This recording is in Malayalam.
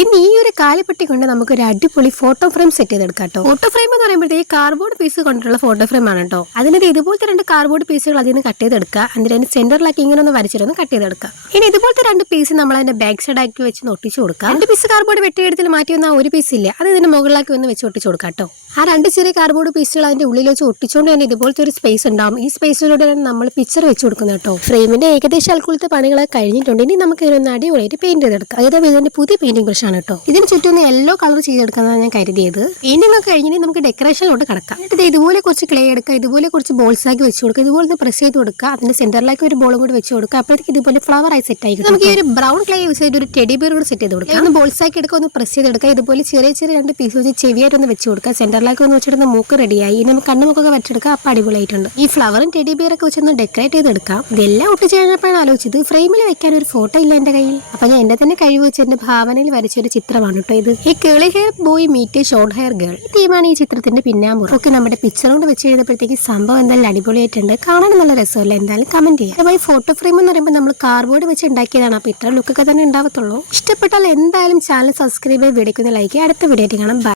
ഇന്ന് ഈ ഒരു കാലിപ്പെട്ടി കൊണ്ട് നമുക്ക് ഒരു അടിപൊളി ഫോട്ടോ ഫ്രെയിം സെറ്റ് ചെയ്തെടുക്കാം കേട്ടോ. ഫോട്ടോ ഫ്രെയിം എന്ന് പറയുമ്പോഴത്തേക്ക് കാർഡ്ബോർഡ് പീസ് കൊണ്ടുള്ള ഫോട്ടോ ഫ്രെയിം ആണ് കേട്ടോ. അതിനകത്ത് ഇതുപോലത്തെ 2 കാർഡ്ബോർഡ് പീസുകൾ അതിൽ നിന്ന് കട്ട് ചെയ്തെടുക്കുക. എന്നിട്ട് അതിന് സെന്ററിലാക്കി ഇങ്ങനെ ഒന്ന് വരച്ചിട്ടൊന്ന് കട്ട് ചെയ്തെടുക്കുക. ഇനി ഇതുപോലത്തെ 2 പീസ് നമ്മൾ അതിന്റെ ബാക്ക് സൈഡ് ആക്കി വെച്ച് ഒട്ടിച്ചു കൊടുക്കുക. 2 പീസ് കാർഡ്ബോർഡ് വെട്ടിയെടുത്തിൽ മാറ്റി വന്ന ഒരു പീസ് ഇല്ല, അത് ഇതിന്റെ മുകളിലാക്കി ഒന്ന് വെച്ച് ഒട്ടിച്ചു കൊടുക്കാം കേട്ടോ. ആ 2 ചെറിയ കാർഡ്ബോർഡ് പീസുകൾ അതിന്റെ ഉള്ളിൽ വെച്ച് ഒട്ടിച്ചുകൊണ്ട് തന്നെ ഇതുപോലത്തെ ഒരു സ്പേസ് ഉണ്ടാവും. ഈ സ്പേസിലൂടെയാണ് നമ്മൾ പിക്ചർ വെച്ച് കൊടുക്കുന്നത് കേട്ടോ. ഫ്രെയിമിന്റെ ഏകദേശം അൽക്കുലത്തെ പണികളൊക്കെ കഴിഞ്ഞിട്ടുണ്ട്. ഇനി നമുക്ക് ഇതിനൊന്ന് അടിപൊളിയായിട്ട് പെയിന്റ് ചെയ്തെടുക്കാം. അതായത് ഇതിന്റെ പുതിയ പെയിന്റിംഗ് ബ്രഷാണ് കേട്ടോ. ഇതിന് ചുറ്റും യെല്ലോ കളർ ചെയ്തെടുക്കാന്നാണ് ഞാൻ കരുതിയത്. പെയിന്റിംഗ് ഒക്കെ കഴിഞ്ഞിട്ട് നമുക്ക് ഡെക്കറേഷനിലോട്ട് കടക്കാം. എന്നിട്ട് ഇതുപോലെ കുറച്ച് ക്ലേ എടുക്കുക, ഇതുപോലെ കുറച്ച് ബോൾസ് ആക്കി വെച്ച് കൊടുക്കുക, ഇതുപോലെ പ്രസ് ചെയ്ത് കൊടുക്കുക. അതിന്റെ സെന്ററിലേക്ക് ഒരു ബോളും കൂടി വെച്ച് കൊടുക്കുക. അപ്പോഴത്തേക്ക് ഇതുപോലെ ഫ്ലവർ ആയി സെറ്റ് ആയി. നമുക്ക് ഈ ഒരു ബ്രൗൺ ക്ലേ യൂസ് ചെയ്ത് ഒരു ടെഡി ബിയർ കൂടി സെറ്റ് ചെയ്ത് കൊടുക്കുക. ഒന്ന് ബോൾസ് ആക്കി എടുക്കുക, ഒന്ന് പ്രസ് ചെയ്തെടുക്കുക. ഇതുപോലെ ചെറിയ ചെറിയ 2 പീസ് വെച്ച് ചെവിയായിട്ട് ഒന്ന് വെച്ച് കൊടുക്കുക. സെന്ററിലേക്ക് ഒന്ന് വെച്ചിട്ട് മൂക്ക് റെഡിയായി. ഇനി നമുക്ക് കണ്ണുമൊക്കെ വെച്ചെടുക്കുക. അപ്പം അടിപൊളിയായിട്ടുണ്ട്. ഈ ഫ്ലവറും ടെഡി ബിയർ ഒക്കെ വെച്ചൊന്ന് ഡെക്കറേറ്റ് ചെയ്തെടുക്കാം. ഇതെല്ലാം ഒട്ടിച്ച് കഴിഞ്ഞപ്പോഴാണ് ആലോചിച്ചത് ഫ്രെയിമിൽ വെക്കാൻ ഒരു ഫോട്ടോ ഇല്ല എന്റെ കയ്യിൽ. അപ്പൊ ഞാൻ എന്റെ തന്നെ കഴിവ് വെച്ച് എന്റെ ഭാവനയിൽ വരച്ച ഒരു ചിത്രമാണ് കേട്ടോ ഇത്. ഈ curly hair boy meet short hair girl ഈ തീമാണ് ഈ ചിത്രത്തിന്റെ പിന്നാമ്പുറം. ഒക്കെ നമ്മുടെ പിക്ചർ കൊണ്ട് വെച്ച് ചെയ്തപ്പോഴത്തേക്ക് സംഭവം എന്തായാലും അടിപൊളിയായിട്ടുണ്ട്. കാണാൻ നല്ല രസമല്ല, എന്തായാലും കമന്റ് ചെയ്യാം. അതുപോലെ ഫോട്ടോ ഫ്രെയിം എന്ന് പറയുമ്പോൾ നമ്മൾ കാർഡ്ബോർഡ് വെച്ച് ഉണ്ടാക്കിയതാണ്. അപ്പൊ ഇത്ര ലുക്കൊക്കെ തന്നെ ഉണ്ടാവത്തുള്ളൂ. ഇഷ്ടപ്പെട്ടാൽ എന്തായാലും ചാനൽ സബ്സ്ക്രൈബ് ചെയ്ത് വീഡിയോക്ക് ലൈക്ക്. അടുത്ത വീഡിയോ ആയിട്ട് കാണാം.